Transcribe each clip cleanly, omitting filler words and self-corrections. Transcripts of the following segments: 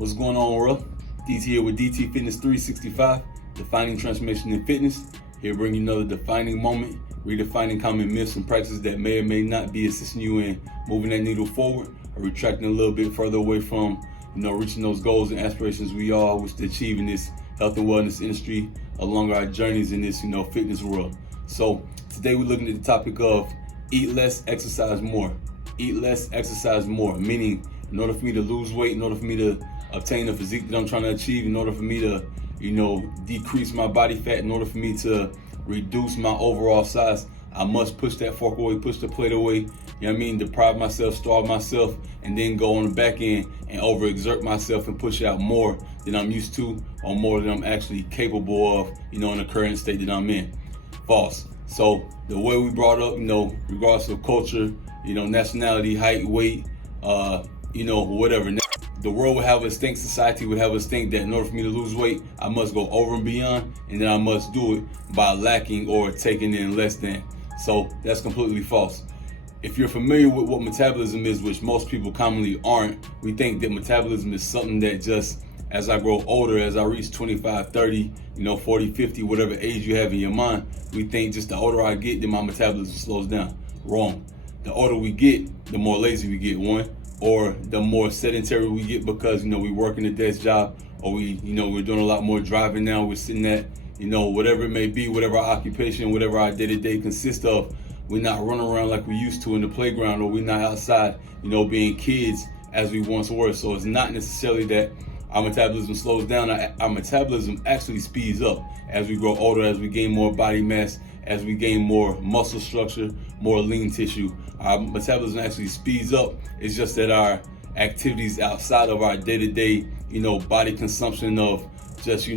What's going on, world? DT here with DTF365, defining transformation in fitness. Here bringing you another defining moment, redefining common myths and practices that may or may not be assisting you in moving that needle forward or retracting a little bit further away from, reaching those goals and aspirations we all wish to achieve in this health and wellness industry along our journeys in this, fitness world. So today we're looking at the topic of eat less, exercise more. Eat less, exercise more, meaning in order for me to lose weight, in order for me to obtain the physique that I'm trying to achieve, in order for me to, decrease my body fat, in order for me to reduce my overall size, I must push that fork away, push the plate away, deprive myself, starve myself, and then go on the back end and overexert myself and push out more than I'm used to or more than I'm actually capable of, in the current state that I'm in. False. So the way we brought up, regardless of culture, nationality, height, weight, whatever. The world would have us think, society would have us think that in order for me to lose weight, I must go over and beyond, and then I must do it by lacking or taking in less than. So that's completely false. If you're familiar with what metabolism is, which most people commonly aren't, we think that metabolism is something that just, as I grow older, as I reach 25, 30, 40, 50, whatever age you have in your mind, we think just the older I get, then my metabolism slows down. Wrong. The older we get, the more lazy we get, one, or the more sedentary we get because, we work in a desk job, or we're doing a lot more driving now. We're sitting at, whatever it may be, whatever our occupation, whatever our day-to-day consists of. We're not running around like we used to in the playground, or we're not outside, being kids as we once were. So it's not necessarily that our metabolism slows down. Our metabolism actually speeds up as we grow older, as we gain more body mass, as we gain more muscle structure, more lean tissue. Our metabolism actually speeds up. It's just that our activities outside of our day-to-day, body consumption of just,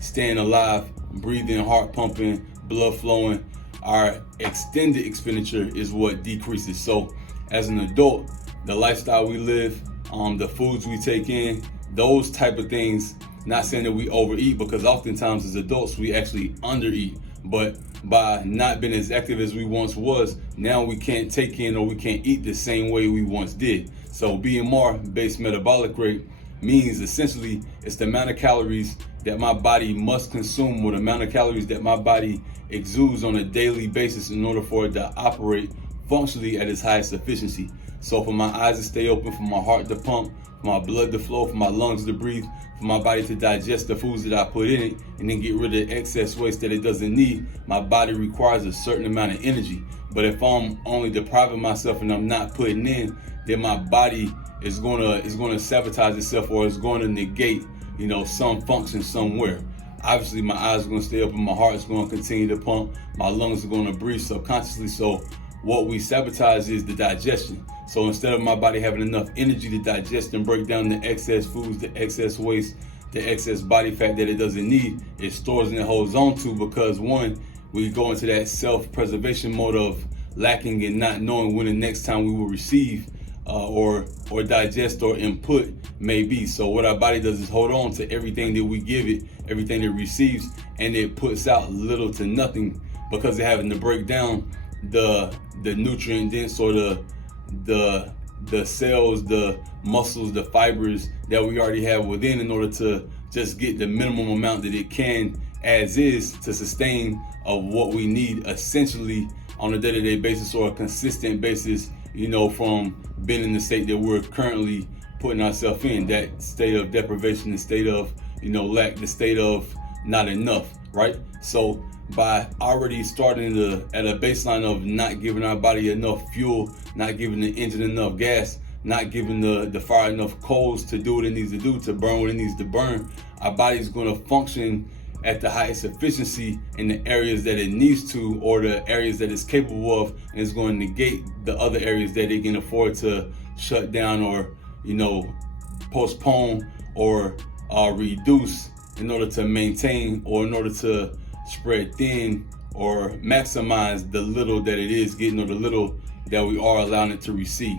staying alive, breathing, heart pumping, blood flowing, our extended expenditure is what decreases. So as an adult, the lifestyle we live, the foods we take in, those type of things, not saying that we overeat, because oftentimes as adults we actually undereat, but by not being as active as we once was, now we can't take in or we can't eat the same way we once did. So BMR, base metabolic rate, means essentially it's the amount of calories that my body must consume, or the amount of calories that my body exudes on a daily basis in order for it to operate functionally at its highest efficiency. So for my eyes to stay open, for my heart to pump, for my blood to flow, for my lungs to breathe, for my body to digest the foods that I put in it, and then get rid of the excess waste that it doesn't need, my body requires a certain amount of energy. But if I'm only depriving myself and I'm not putting in, then my body is gonna sabotage itself, or it's going to negate, some function somewhere. Obviously, my eyes are going to stay open, my heart is going to continue to pump, my lungs are going to breathe subconsciously. So what we sabotage is the digestion. So instead of my body having enough energy to digest and break down the excess foods, the excess waste, the excess body fat that it doesn't need, it stores and it holds on to, because one, we go into that self-preservation mode of lacking and not knowing when the next time we will receive or digest or input may be. So what our body does is hold on to everything that we give it, everything it receives, and it puts out little to nothing, because they're having to break down the nutrient dense, or the cells, the muscles, the fibers that we already have within, in order to just get the minimum amount that it can as is to sustain of what we need essentially on a day-to-day basis, or a consistent basis, from being in the state that we're currently putting ourselves in, that state of deprivation, the state of, lack, the state of not enough, right? So by already starting at a baseline of not giving our body enough fuel, not giving the engine enough gas, not giving the fire enough coals to do what it needs to do, to burn what it needs to burn, our body's going to function at the highest efficiency in the areas that it needs to, or the areas that it's capable of, and it's going to negate the other areas that it can afford to shut down, or postpone, or reduce in order to maintain, or in order to spread thin or maximize the little that it is getting, or the little that we are allowing it to receive.